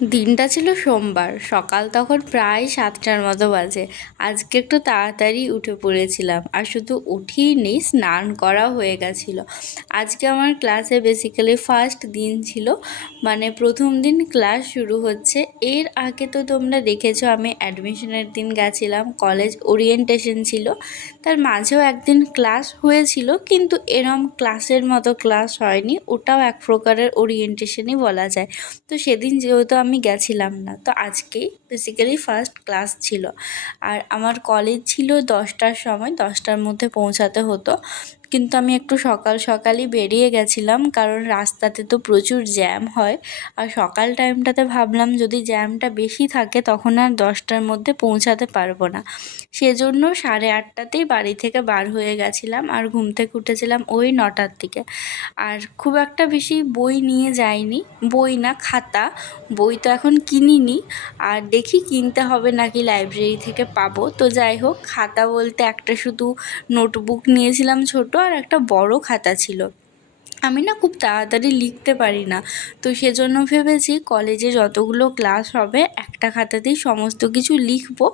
দিনটা ছিল সোমবার, সকাল তখন প্রায় 7টার মতো বাজে। আজকে একটু তাড়াতাড়ি উঠে পড়েছিলাম, আর শুধু উঠিই নেই, স্নান করা হয়ে গেছিলো। আজকে আমার ক্লাসে বেসিক্যালি ফার্স্ট দিন ছিল, মানে প্রথম দিন ক্লাস শুরু হচ্ছে। এর আগে তো তোমরা দেখেছো আমি অ্যাডমিশনের দিন গেছিলাম, কলেজ ওরিয়েন্টেশন ছিল, তার মাঝেও একদিন ক্লাস হয়েছিল, কিন্তু এরম ক্লাসের মতো ক্লাস হয়নি, ওটাও এক প্রকারের ওরিয়েন্টেশনই বলা যায়। তো সেদিন যেহেতু আমি গেছিলাম না, তো আজকেই বেসিক্যালি ফার্স্ট ক্লাস ছিল। আর আমার কলেজ ছিল 10টার সময়, 10টার মধ্যে পৌঁছাতে হতো, কিন্তু আমি একটু সকাল সকালই বেরিয়ে গেছিলাম, কারণ রাস্তাতে তো প্রচুর জ্যাম হয়। আর সকাল টাইমটাতে ভাবলাম যদি জ্যামটা বেশি থাকে তখন আর 10টার মধ্যে পৌঁছাতে পারবো না, সেজন্য 8:30তেই বাড়ি থেকে বার হয়ে গেছিলাম। আর ঘুম থেকে উঠেছিলাম ওই 9টার দিকে। আর খুব একটা বেশি বই নিয়ে যাইনি, বই না খাতা, বই তো এখন কিনিনি, আর দেখি কিনতে হবে নাকি লাইব্রেরি থেকে পাবো। তো যাই হোক, খাতা বলতে একটা শুধু নোটবুক নিয়েছিলাম ছোট, আর একটা বড় খাতা ছিল। আমি না খুব তাড়াতাড়ি লিখতে পারি না, তো সেজন্য ভেবেছি কলেজে যতগুলো ক্লাস হবে একটা খাতাতেই সমস্ত কিছু লিখবো,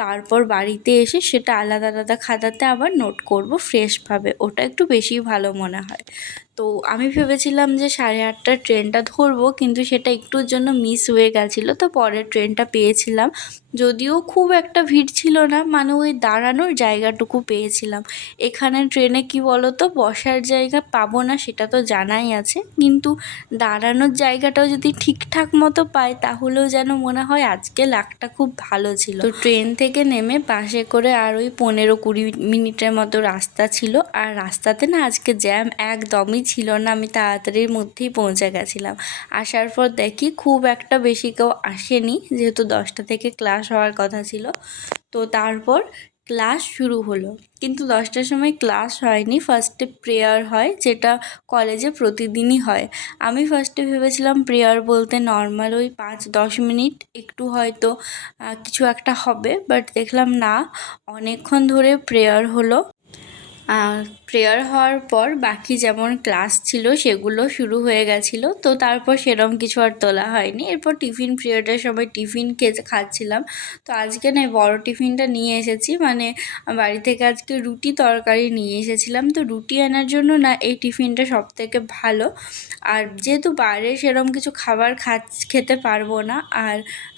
তারপর বাড়িতে এসে সেটা আলাদা আলাদা খাতাতে আবার নোট করব ফ্রেশভাবে, ওটা একটু বেশি ভালো মনে হয়। তো আমি ভেবেছিলাম যে 8:30টার ট্রেনটা ধরবো, কিন্তু সেটা একটুর জন্য মিস হয়ে গেছিলো, তো পরের ট্রেনটা পেয়েছিলাম। যদিও খুব একটা ভিড় ছিল না, মানে ওই দাঁড়ানোর জায়গাটুকু পেয়েছিলাম। এখানে ট্রেনে কি বলো তো, বসার জায়গা পাবো না সেটা তো জানাই আছে, কিন্তু দাঁড়ানোর জায়গাটাও যদি ঠিকঠাক মতো পাই তাহলেও যেন মনে হয় আজকে লাকটা খুব ভালো ছিল। তো ট্রেন থেকে নেমে বাসে করে আর ওই 15-20 মিনিটের মতো রাস্তা ছিল, আর রাস্তাতে না আজকে জ্যাম একদমই ছিল না, আমি তাড়াতাড়ির মধ্যেই পৌঁছে গেছিলাম। আসার পর দেখি খুব একটা বেশি কেউ আসেনি, যেহেতু 10টা থেকে ক্লাস হওয়ার কথা ছিল। তো তারপর ক্লাস শুরু হলো, কিন্তু 10টার সময় ক্লাস হয়নি, ফার্স্টে প্রেয়ার হয়, যেটা কলেজে প্রতিদিনই হয়। আমি ফার্স্টে ভেবেছিলাম প্রেয়ার বলতে নর্মাল ওই 5-10 মিনিট একটু হয়তো কিছু একটা হবে, বাট দেখলাম না, অনেকক্ষণ ধরে প্রেয়ার হলো। প্রেয়ার হওয়ার পর বাকি যেমন ক্লাস ছিল সেগুলো শুরু হয়ে গেছিলো, তো তারপর সেরকম কিছু আর তোলা হয়নি। এরপর টিফিন পিরিয়ডের সময় টিফিন খাচ্ছিলাম। তো আজকে না বড় টিফিনটা নিয়ে এসেছি, মানে বাড়ি থেকে আজকে রুটি তরকারি নিয়ে এসেছিলাম, তো রুটি আনার জন্য না এই টিফিনটা সবথেকে ভালো। আর যেহেতু বাইরে সেরকম কিছু খাবার খেতে পারবো না, আর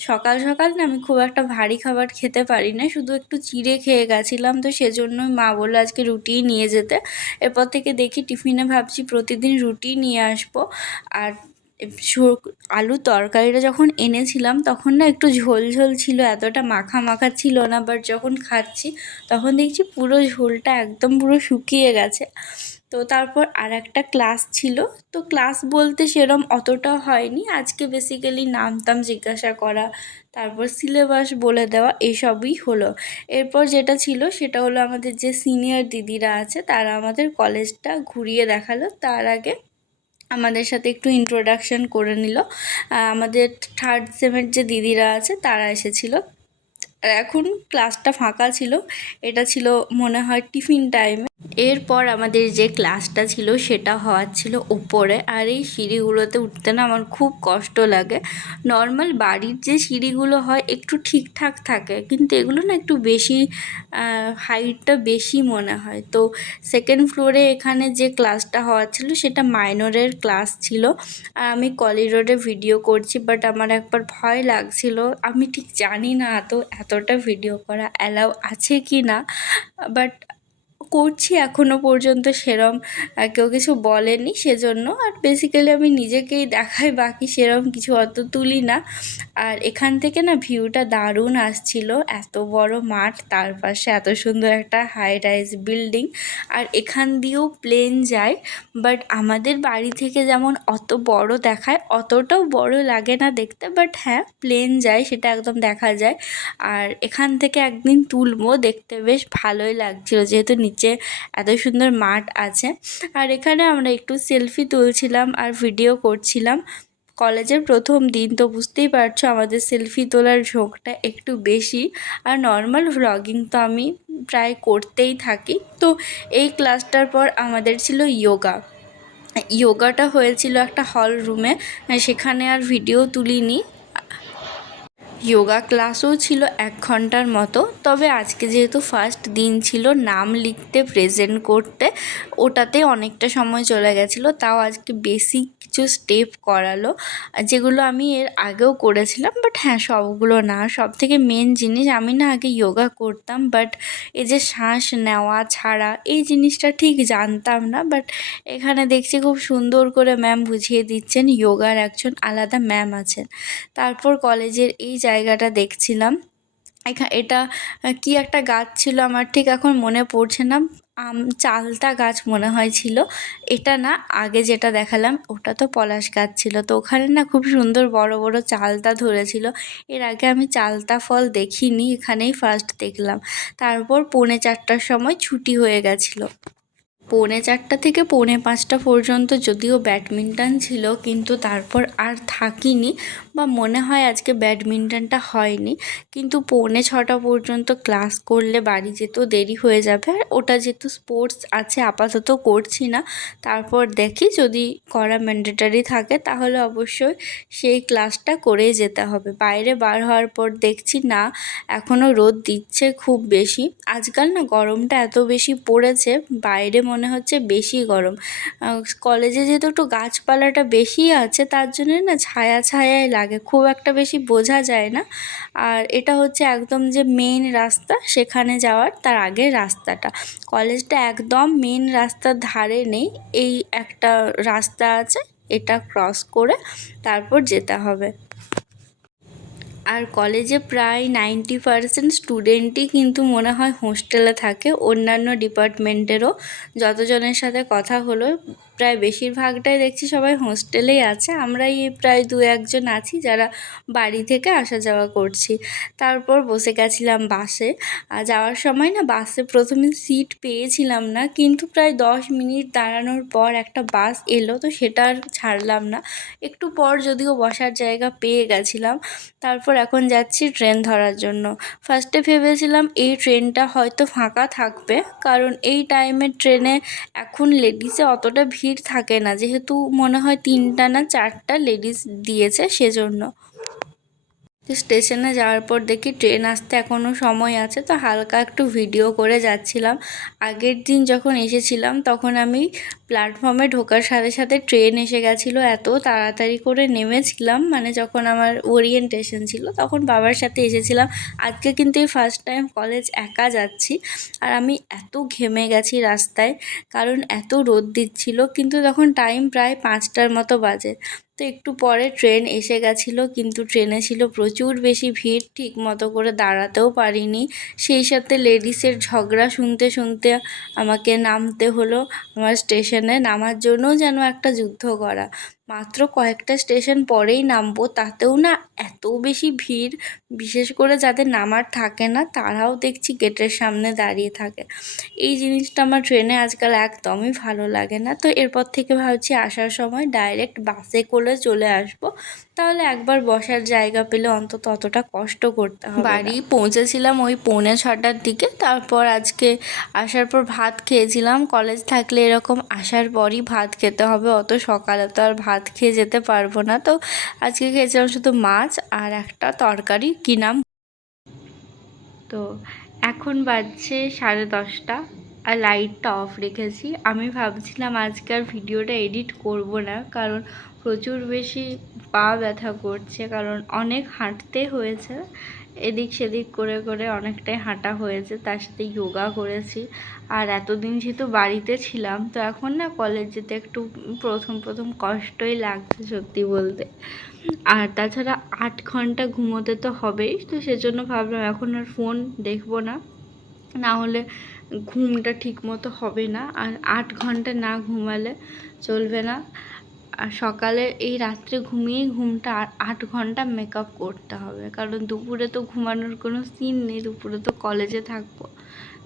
সকাল সকাল না আমি খুব একটা ভারী খাবার খেতে পারি না, শুধু একটু চিড়ে খেয়ে গেছিলাম, তো সেজন্যই মা বললো আজকে রুটিই নিয়ে যেতে। এরপর থেকে দেখি টিফিনে ভাবছি প্রতিদিন রুটি নিয়ে আসবো। আর আলুর তরকারিটা যখন এনেছিলাম তখন না একটু ঝোল ঝোল ছিল, এতটা মাখা মাখা ছিল না, বাট যখন খাচ্ছি তখন দেখছি পুরো ঝোলটা একদম পুরো শুকিয়ে গেছে। তো তারপর আর একটা ক্লাস ছিল, তো ক্লাস বলতে সেরম অতটাও হয়নি, আজকে বেসিক্যালি নামতাম জিজ্ঞাসা করা, তারপর সিলেবাস বলে দেওয়া, এসবই হলো। এরপর যেটা ছিল সেটা হলো আমাদের যে সিনিয়র দিদিরা আছে তারা আমাদের কলেজটা ঘুরিয়ে দেখালো। তার আগে আমাদের সাথে একটু ইন্ট্রোডাকশন করে নিল। আমাদের থার্ড সেমের যে দিদিরা আছে তারা এসেছিল। আর এখন ক্লাসটা ফাঁকা ছিল, এটা ছিল মনে হয় টিফিন টাইমে। এরপর আমাদের যে ক্লাসটা ছিল সেটা হওয়ার ছিল উপরে, আর এই সিঁড়িগুলোতে উঠতে না আমার খুব কষ্ট লাগে। নর্মাল বাড়ির যে সিঁড়িগুলো হয় একটু ঠিকঠাক থাকে, কিন্তু এগুলো না একটু বেশি হাইটটা বেশি মনে হয়। তো সেকেন্ড ফ্লোরে এখানে যে ক্লাসটা হওয়ার ছিল সেটা মাইনরের ক্লাস ছিল, আর আমি কলিডোরে ভিডিও করছি, বাট আমার একবার ভয় লাগছিল, আমি ঠিক জানি না এতটা ভিডিও করা অ্যালাউ আছে কি না, বাট করছি এখনও পর্যন্ত সেরম কেউ কিছু বলেনি সেজন্য। আর বেসিক্যালি আমি নিজেকেই দেখাই, বাকি সেরম কিছু অত তুলি না। আর এখান থেকে না ভিউটা দারুণ আসছিল, এত বড় মাঠ, তার পাশে এত সুন্দর একটা হাই রাইজ বিল্ডিং, আর এখান দিয়েও প্লেন যায়, বাট আমাদের বাড়ি থেকে যেমন অত বড় দেখায় অতটাও বড় লাগে না দেখতে, বাট হ্যাঁ প্লেন যায় সেটা একদম দেখা যায়। আর এখান থেকে একদিন তুলবো, দেখতে বেশ ভালোই লাগছিল যেহেতু নিচে এত সুন্দর মাঠ আছে। আর এখানে আমরা একটু সেলফি তুলছিলাম আর ভিডিও করছিলাম। কলেজের প্রথম দিন তো বুঝতেই পারছো আমাদের সেলফি তোলার ঝোঁকটা একটু বেশি, আর নর্মাল ভ্লগিং তো আমি প্রায় করতেই থাকি। তো এই ক্লাসটার পর আমাদের ছিল যোগাটা হয়েছিল একটা হল রুমে, সেখানে আর ভিডিও তুলিনি। যোগা ক্লাসও ছিল 1 ঘন্টার মতো। তবে আজকে যেহেতু ফার্স্ট দিন ছিল, নাম লিখতে প্রেজেন্ট করতে ওটাতে অনেকটা সময় চলে গেছিলো। তাও আজকে বেসিক কিছু স্টেপ করালো, যেগুলো আমি এর আগেও করেছিলাম, বাট হ্যাঁ সবগুলো না। সব থেকে মেন জিনিস, আমি না আগে যোগা করতাম, বাট এই যে শ্বাস নেওয়া ছাড়া এই জিনিসটা ঠিক জানতাম না। বাট এখানে দেখছি খুব সুন্দর করে ম্যাম বুঝিয়ে দিচ্ছেন, যোগার একজন আলাদা ম্যাম আছেন। তারপর কলেজের এই জায়গাটা দেখছিলাম। এটা কি একটা গাছ ছিল, আমার ঠিক এখন মনে পড়ছে না, চালতা গাছ মনে হয় ছিল। এটা না, আগে যেটা দেখালাম ওটা তো পলাশ গাছ ছিল। তো ওখানে না খুব সুন্দর বড় বড় চালতা ধরেছিল। এর আগে আমি চালতা ফল দেখিনি, এখানেই ফার্স্ট দেখলাম। তারপর 4:45টার সময় ছুটি হয়ে গেছিলো। 4:45 থেকে 4:45 পর্যন্ত যদিও ব্যাডমিন্টন ছিল, কিন্তু তারপর আর থাকিনি, বা মনে হয় আজকে ব্যাডমিন্টনটা হয়নি। কিন্তু 5:45 পর্যন্ত ক্লাস করলে বাড়ি যেতেও দেরি হয়ে যাবে। আর ওটা যেহেতু স্পোর্টস আছে, আপাতত করছি না। তারপর দেখি যদি করা ম্যান্ডেটারি থাকে তাহলে অবশ্যই সেই ক্লাসটা করেই যেতে হবে। বাইরে বার হওয়ার পর দেখছি না, এখনও রোদ দিচ্ছে খুব বেশি। আজকাল না গরমটা এত বেশি পড়েছে, বাইরে মনে হচ্ছে বেশি গরম। কলেজে যেহেতু একটু গাছপালাটা বেশি আছে, তার জন্য না ছায়া ছায়াই লাগে, খুব একটা বেশি বোঝা যায় না। আর এটা হচ্ছে একদম যে মেন রাস্তা সেখানে যাওয়ার তার আগের রাস্তাটা। কলেজটা একদম মেন রাস্তার ধারে নেই, এই একটা রাস্তা আছে, এটা ক্রস করে তারপর যেতে হবে। আর কলেজে প্রায় 90% স্টুডেন্টই কিন্তু মনে হয় হোস্টেলে থাকে। অন্যান্য ডিপার্টমেন্টেরও যতজনের সাথে কথা হলো, প্রায় বেশিরভাগটাই দেখছি সবাই হোস্টেলেই আছে। আমরাই প্রায় 2-1জন আছি যারা বাড়ি থেকে আসা যাওয়া করছি। তারপর বসে গেছিলাম বাসে। আর যাওয়ার সময় না বাসে প্রথমে সিট পেয়েছিলাম না, কিন্তু প্রায় 10 মিনিট দাঁড়ানোর পর একটা বাস এলো, তো সেটা আর ছাড়লাম না। একটু পর যদিও বসার জায়গা পেয়ে গেছিলাম। তারপর এখন যাচ্ছি ট্রেন ধরার জন্য। ফার্স্টে ভেবেছিলাম এই ট্রেনটা হয়তো ফাঁকা থাকবে, কারণ এই টাইমের ট্রেনে এখন লেডিসে অতটা ভিড় থাকে না, যেহেতু মনে হয় 3টা না 4টা লেডিস দিয়েছে সেজন্য। তো স্টেশনে যাওয়ার পর দেখি ট্রেন আসতে এখনও সময় আছে, তো হালকা একটু ভিডিও করে যাচ্ছিলাম। আগের দিন যখন এসেছিলাম তখন আমি প্ল্যাটফর্মে ঢোকার সাথে সাথে ট্রেন এসে গেছিলো, এত তাড়াতাড়ি করে নেমেছিলাম, মানে যখন আমার ওরিয়েন্টেশন ছিল তখন বাবার সাথে এসেছিলাম। আজকে কিন্তু এই ফার্স্ট টাইম কলেজ একা যাচ্ছি, আর আমি এত ঘেমে গেছি রাস্তায়, কারণ এত রোদ দিচ্ছিল। কিন্তু তখন টাইম প্রায় 5টার মতো বাজে। তো একটু পরে ট্রেন এসে গেছিলো, কিন্তু ট্রেনে ছিল প্রচুর বেশি ভিড়, ঠিক মতো করে দাঁড়াতেও পারিনি। সেই সাথে লেডিসের ঝগড়া শুনতে শুনতে আমাকে নামতে হলো। আমার স্টেশনে নামার জন্যও যেন একটা যুদ্ধ করা। মাত্র কয়েকটা স্টেশন পরেই নামবো, তাতেও না এত বেশি ভিড়। বিশেষ করে যাদের নামার থাকে না তারাও দেখছি গেটের সামনে দাঁড়িয়ে থাকে। এই জিনিসটা আমার ট্রেনে আজকাল একদমই ভালো লাগে না। তো এরপর থেকে ভাবছি আসার সময় ডাইরেক্ট বাসে করে চলে আসব, তাহলে একবার বসার জায়গা পেলে অন্তত অতটা কষ্ট করতে হবে না। বাড়ি পৌঁছেছিলাম ওই 5:45টার দিকে। তারপর আজকে আসার পর ভাত খেয়েছিলাম। কলেজ থাকলে এরকম আসার পরই ভাত খেতে হবে, অত সকালে তো আর ভাত খেয়ে যেতে পারবো না। তো আজকে খেয়েছিলাম শুধু মাছ আর একটা তরকারি, কি নাম। তো এখন বাজছে 10:30, আর লাইটটা অফ রেখেছি। আমি ভাবছিলাম আজকে আর ভিডিওটা এডিট করব না, কারণ প্রচুর বেশি পা ব্যথা করছে, কারণ অনেক হাঁটতে হয়েছে, এদিক সেদিক করে করে অনেকটাই হাঁটা হয়েছে, তার সাথে যোগা করেছি। আর এতদিন যেহেতু বাড়িতে ছিলাম, তো এখন না কলেজ যেতে একটু প্রথম প্রথম কষ্টই লাগছে সত্যি বলতে। আর তাছাড়া 8 ঘন্টা ঘুমোতে তো হবেই, তো সেজন্য ভাবলাম এখন আর ফোন দেখবো না, না হলে ঘুমটা ঠিক মতো হবে না। আর 8 ঘন্টা না ঘুমালে চলবে না। আর সকালে এই রাত্রে ঘুমিয়েই ঘুমটা 8 ঘন্টা মেকআপ করতে হবে, কারণ দুপুরে তো ঘুমানোর কোনো সিন নেই, দুপুরে তো কলেজে থাকবো।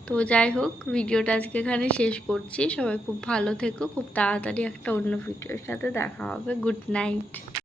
তো যাই হোক, ভিডিওটা আজকে এখানে শেষ করছি। সবাই খুব ভালো থেকো, খুব তাড়াতাড়ি একটা অন্য ভিডিওর সাথে দেখা হবে। Good night.